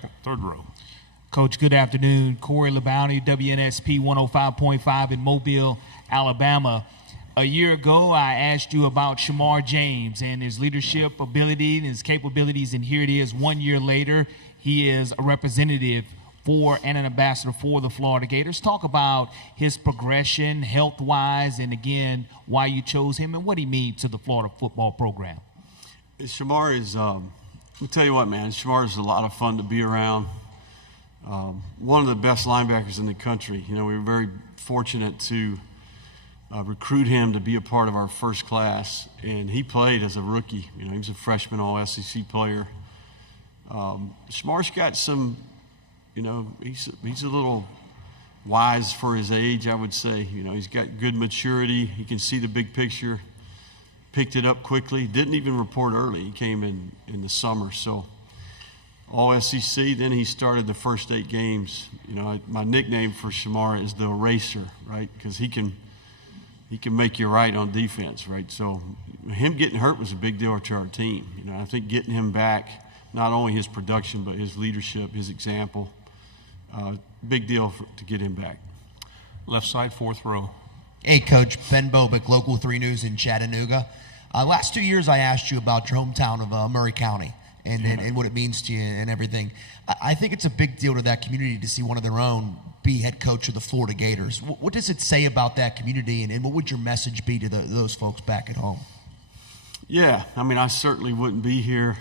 third row. Coach, good afternoon. Corey LeBounty, WNSP 105.5 in Mobile, Alabama. A year ago, I asked you about Shamar James and his leadership ability and his capabilities, and here it is 1 year later. He is a representative for and an ambassador for the Florida Gators. Talk about his progression health-wise and, again, why you chose him and what he means to the Florida football program. Shamar is, let me tell you what, man, Shamar is a lot of fun to be around. One of the best linebackers in the country. You know, we were very fortunate to recruit him to be a part of our first class, and he played as a rookie. You know, he was a freshman all-SEC player. Shamar's got some, you know, he's a little wise for his age, I would say. You know, he's got good maturity. He can see the big picture, picked it up quickly, didn't even report early. He came in the summer, so all SEC. Then he started the first 8 games. You know, my nickname for Shamar is the eraser, right? Because he can make you right on defense, right? So him getting hurt was a big deal to our team. You know, I think getting him back, not only his production but his leadership, his example, big deal to get him back. Left side, fourth row. Hey, Coach. Ben Bobick, Local 3 News in Chattanooga. Last 2 years I asked you about your hometown of Murray County and what it means to you and everything. I think it's a big deal to that community to see one of their own be head coach of the Florida Gators. What does it say about that community, and what would your message be to those folks back at home? Yeah, I mean, I certainly wouldn't be here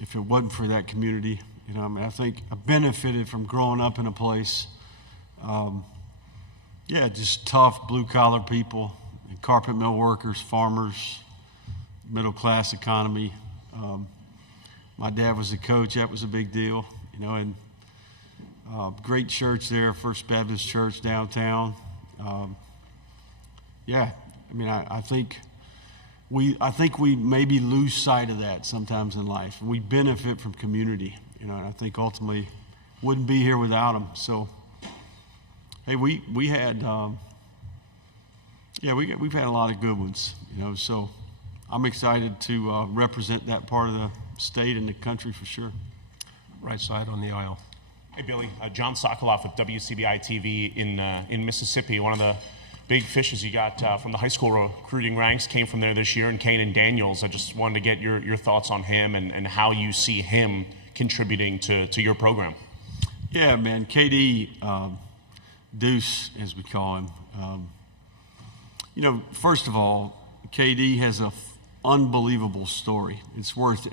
if it wasn't for that community. You know, I mean, I think I benefited from growing up in a place, just tough blue-collar people, carpet mill workers, farmers, middle-class economy. My dad was a coach. That was a big deal, you know, and great church there, First Baptist Church downtown. I mean, I think we maybe lose sight of that sometimes in life. We benefit from community, you know, and I think ultimately wouldn't be here without them. So, hey, we had, we've had a lot of good ones, you know, so I'm excited to represent that part of the state and the country for sure. Right side on the aisle. Hey, Billy. John Sokoloff with WCBI TV in Mississippi. One of the big fishes you got from the high school recruiting ranks came from there this year, and Kanan Daniels. I just wanted to get your thoughts on him and how you see him contributing to your program. Yeah, man. KD, Deuce, as we call him. You know, first of all, KD has a unbelievable story. It's worth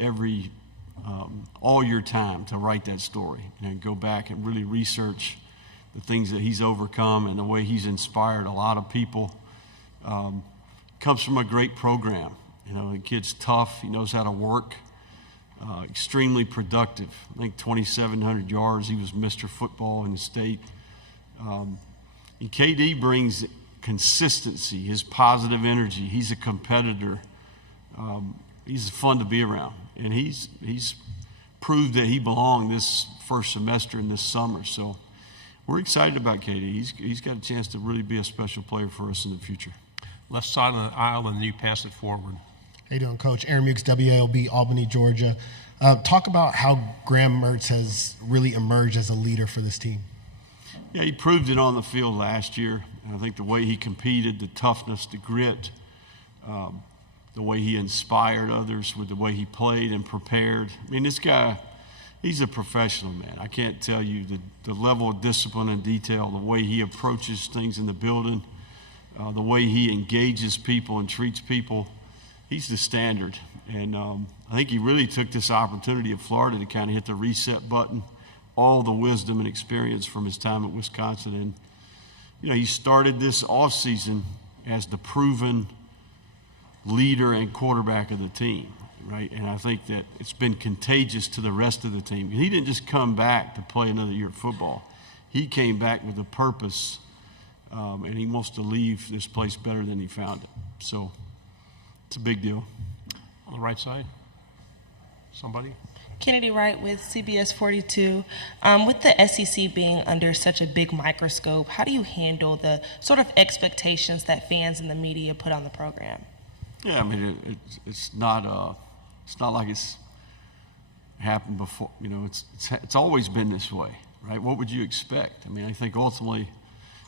all your time to write that story and go back and really research the things that he's overcome and the way he's inspired a lot of people. Comes from a great program. You know, the kid's tough. He knows how to work. Extremely productive. I think 2,700 yards. He was Mr. Football in the state. And KD brings consistency, his positive energy. He's a competitor. He's fun to be around, and he's proved that he belonged this first semester and this summer. So we're excited about KD. He's got a chance to really be a special player for us in the future. Left side of the aisle, and you pass it forward. How you doing, Coach? Aaron Mukes, WALB, Albany, Georgia. Talk about how Graham Mertz has really emerged as a leader for this team. Yeah, he proved it on the field last year. And I think the way he competed, the toughness, the grit, the way he inspired others with the way he played and prepared. I mean, this guy, he's a professional, man. I can't tell you the level of discipline and detail, the way he approaches things in the building, the way he engages people and treats people. He's the standard. And I think he really took this opportunity of Florida to kind of hit the reset button, all the wisdom and experience from his time at Wisconsin. And, you know, he started this offseason as the proven leader and quarterback of the team, right? And I think that it's been contagious to the rest of the team. He didn't just come back to play another year of football. He came back with a purpose, and he wants to leave this place better than he found it. So it's a big deal. On the right side, somebody? Kennedy Wright with CBS 42. With the SEC being under such a big microscope, how do you handle the sort of expectations that fans and the media put on the program? Yeah, I mean, it's not like it's happened before. You know, it's always been this way, right? What would you expect? I mean, I think ultimately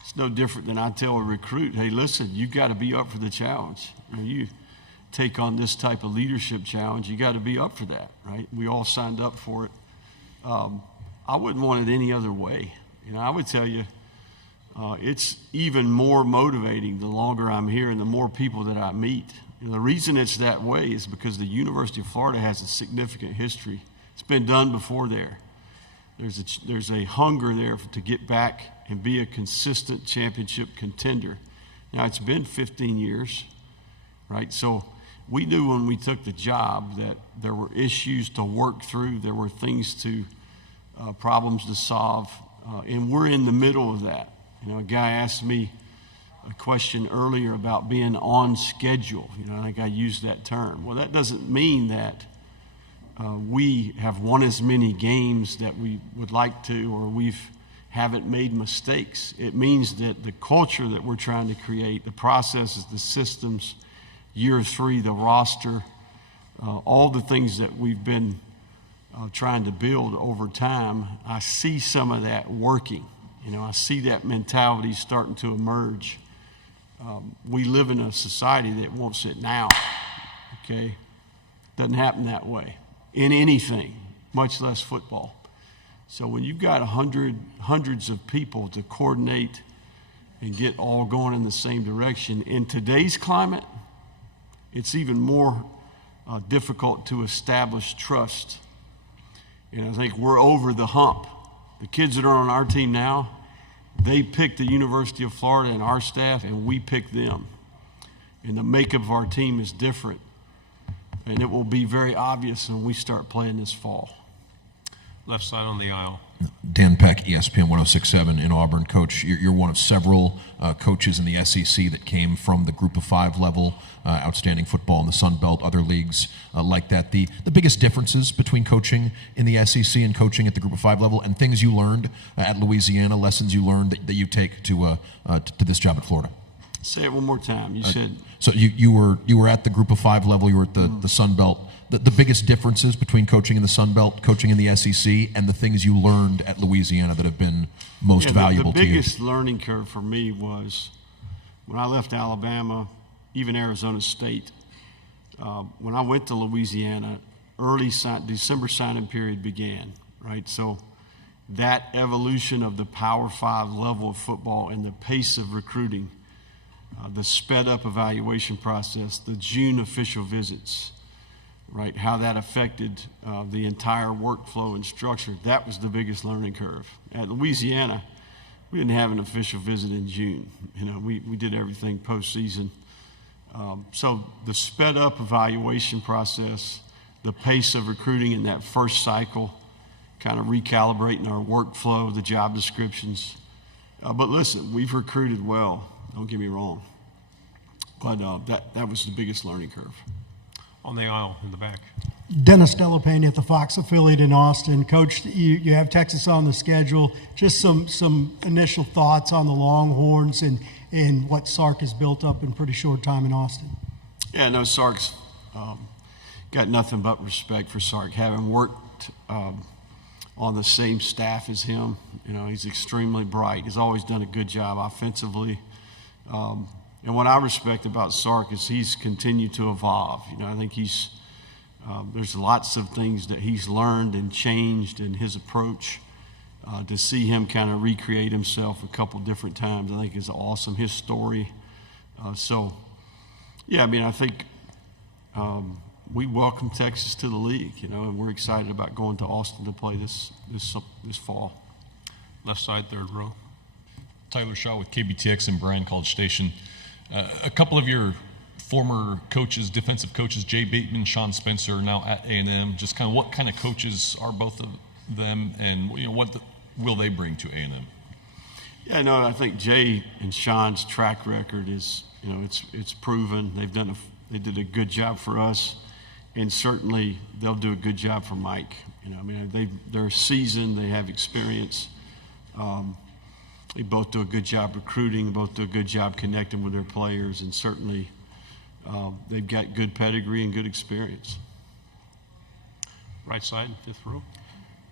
it's no different than I tell a recruit, hey, listen, you got to be up for the challenge. You know, you take on this type of leadership challenge, you got to be up for that, right? We all signed up for it. I wouldn't want it any other way. You know, I would tell you, it's even more motivating the longer I'm here and the more people that I meet. And the reason it's that way is because the University of Florida has a significant history. It's been done before there. There's a hunger there to get back and be a consistent championship contender. Now, it's been 15 years, right? So we knew when we took the job that there were issues to work through, there were things to, problems to solve, and we're in the middle of that. You know, a guy asked me a question earlier about being on schedule. You know, I think I used that term. Well, that doesn't mean that we have won as many games that we would like to, or haven't made mistakes. It means that the culture that we're trying to create, the processes, the systems, year 3, the roster, all the things that we've been trying to build over time, I see some of that working. You know, I see that mentality starting to emerge. We live in a society that wants it now, okay? Doesn't happen that way in anything, much less football. So when you've got hundreds of people to coordinate and get all going in the same direction, in today's climate, it's even more difficult to establish trust. And I think we're over the hump. The kids that are on our team now, they picked the University of Florida and our staff, and we picked them. And the makeup of our team is different. And it will be very obvious when we start playing this fall. Left side on the aisle. Dan Peck, ESPN 1067 in Auburn. Coach, you're one of several coaches in the SEC that came from the Group of 5 level, outstanding football in the Sun Belt, other leagues like that. The biggest differences between coaching in the SEC and coaching at the Group of 5 level, and things you learned at Louisiana, lessons you learned that you take to this job at Florida. Say it one more time. You said. So you were at the Group of 5 level. You were at the Sun Belt. The biggest differences between coaching in the Sun Belt, coaching in the SEC, and the things you learned at Louisiana that have been most valuable to you? The biggest learning curve for me was when I left Alabama, even Arizona State. When I went to Louisiana, December signing period began, right? So that evolution of the Power 5 level of football and the pace of recruiting, the sped-up evaluation process, the June official visits, right, how that affected the entire workflow and structure, that was the biggest learning curve. At Louisiana, we didn't have an official visit in June. You know, we did everything postseason. So the sped-up evaluation process, the pace of recruiting in that first cycle, kind of recalibrating our workflow, the job descriptions. But listen, we've recruited well, don't get me wrong. But that was the biggest learning curve. On the aisle in the back. Dennis Delapena at the Fox affiliate in Austin. Coach, you have Texas on the schedule. Just some initial thoughts on the Longhorns and what Sark has built up in pretty short time in Austin. Yeah, no, Sark's got nothing but respect for Sark. Having worked on the same staff as him, you know, he's extremely bright. He's always done a good job offensively. And what I respect about Sark is he's continued to evolve. You know, I think there's lots of things that he's learned and changed in his approach. To see him kind of recreate himself a couple different times, I think is awesome. His story. So, yeah, I mean, I think we welcome Texas to the league, you know, and we're excited about going to Austin to play this fall. Left side, third row. Tyler Shaw with KBTX and Bryan College Station. A couple of your former coaches, defensive coaches, Jay Bateman, Sean Spencer, are now at A&M. Just kind of what kind of coaches are both of them, and you know what will they bring to A&M? Yeah, no, I think Jay and Sean's track record is, you know, it's proven. They did a good job for us, and certainly they'll do a good job for Mike. You know, I mean, they're seasoned, they have experience. They both do a good job recruiting, both do a good job connecting with their players, and certainly they've got good pedigree and good experience. Right side, fifth row.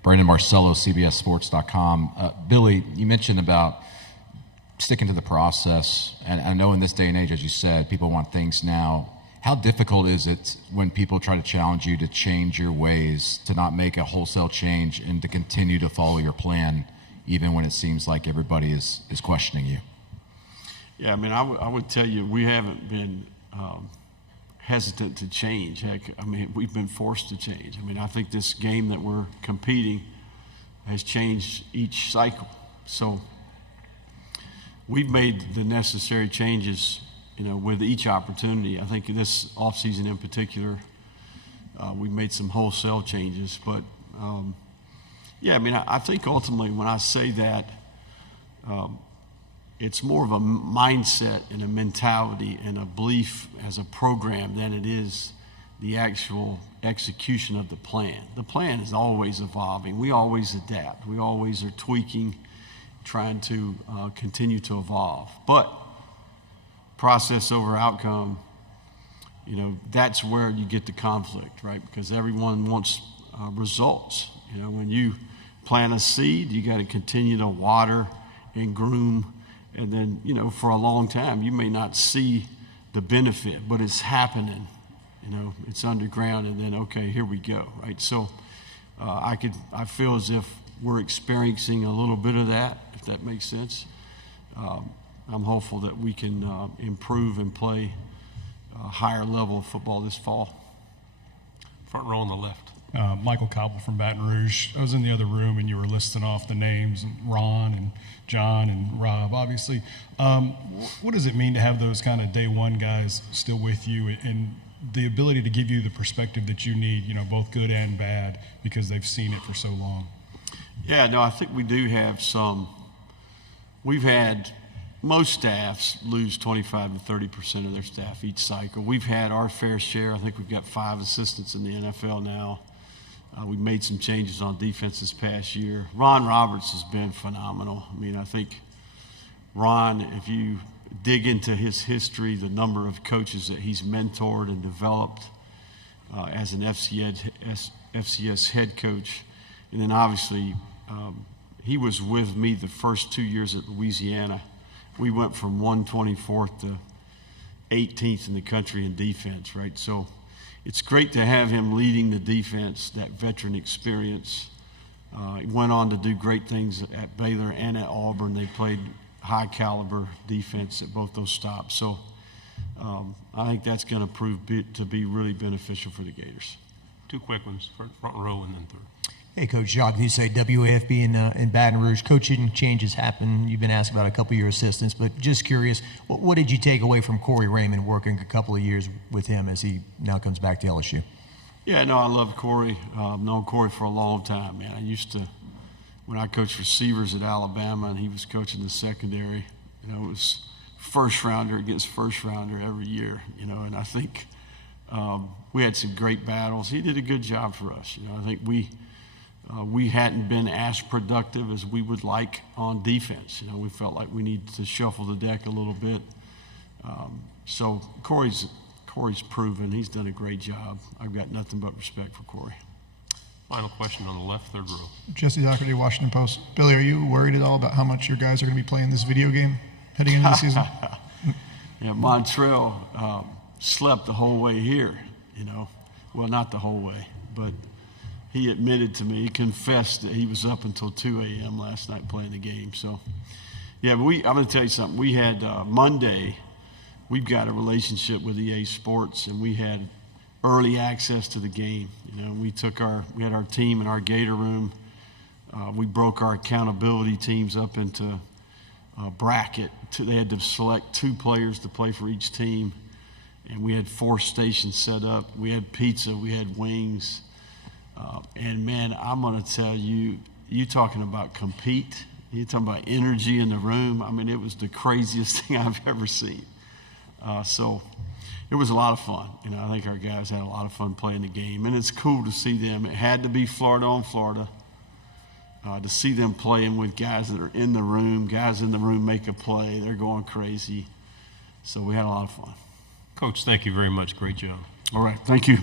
Brandon Marcello, CBSSports.com. Billy, you mentioned about sticking to the process, and I know in this day and age, as you said, people want things now. How difficult is it when people try to challenge you to change your ways, to not make a wholesale change, and to continue to follow your plan, even when it seems like everybody is questioning you? Yeah, I mean, I would tell you we haven't been hesitant to change. Heck, I mean, we've been forced to change. I mean, I think this game that we're competing has changed each cycle. So we've made the necessary changes, with each opportunity. I think this offseason in particular, we made some wholesale changes. But, yeah, I mean, I think ultimately when I say that, it's more of a mindset and a mentality and a belief as a program than it is the actual execution of the plan. The plan is always evolving. We always adapt. We always are tweaking, trying to continue to evolve. But process over outcome, that's where you get the conflict, right? Because everyone wants results. When you plant a seed, you got to continue to water and groom. And then, for a long time, you may not see the benefit, but it's happening. It's underground, and then, okay, here we go, right? So I feel as if we're experiencing a little bit of that, if that makes sense. I'm hopeful that we can improve and play a higher level of football this fall. Front row on the left. Michael Cobble from Baton Rouge. I was in the other room and you were listing off the names, Ron and John and Rob, obviously. What does it mean to have those kind of day one guys still with you and the ability to give you the perspective that you need, both good and bad, because they've seen it for so long? Yeah, no, I think we do have some. We've had most staffs lose 25 to 30% of their staff each cycle. We've had our fair share. I think we've got 5 assistants in the NFL now. We've made some changes on defense this past year. Ron Roberts has been phenomenal. I mean, I think Ron, if you dig into his history, the number of coaches that he's mentored and developed as an FCS head coach, and then obviously he was with me the first 2 years at Louisiana. We went from 124th to 18th in the country in defense, right? So it's great to have him leading the defense, that veteran experience. He went on to do great things at Baylor and at Auburn. They played high caliber defense at both those stops. So I think that's going to prove to be really beneficial for the Gators. 2 quick ones, front row and then third. Hey, Coach Jacques, you say WAFB in Baton Rouge. Coaching changes happen. You've been asked about a couple of your assistants, but just curious, what did you take away from Corey Raymond working a couple of years with him as he now comes back to LSU? Yeah, no, I love Corey. I've known Corey for a long time, man. I used to, when I coached receivers at Alabama and he was coaching the secondary, it was first rounder against first rounder every year, and I think we had some great battles. He did a good job for us. I think we hadn't been as productive as we would like on defense. We felt like we needed to shuffle the deck a little bit. So Corey's proven he's done a great job. I've got nothing but respect for Corey. Final question on the left, third row. Jesse Doherty, Washington Post. Billy, are you worried at all about how much your guys are going to be playing this video game heading into the season? Yeah, Montrell slept the whole way here, Well, not the whole way, but he admitted to me, he confessed that he was up until 2 a.m. last night playing the game. So, yeah, I'm going to tell you something. We had Monday, we've got a relationship with EA Sports, and we had early access to the game. We had our team in our Gator room. We broke our accountability teams up into a bracket. They had to select 2 players to play for each team, and we had 4 stations set up. We had pizza, we had wings. And, man, I'm going to tell you, you talking about compete, you talking about energy in the room. I mean, it was the craziest thing I've ever seen. So it was a lot of fun. I think our guys had a lot of fun playing the game. And it's cool to see them. It had to be Florida on Florida. To see them playing with guys that are in the room, guys in the room make a play. They're going crazy. So we had a lot of fun. Coach, thank you very much. Great job. All right. Thank you.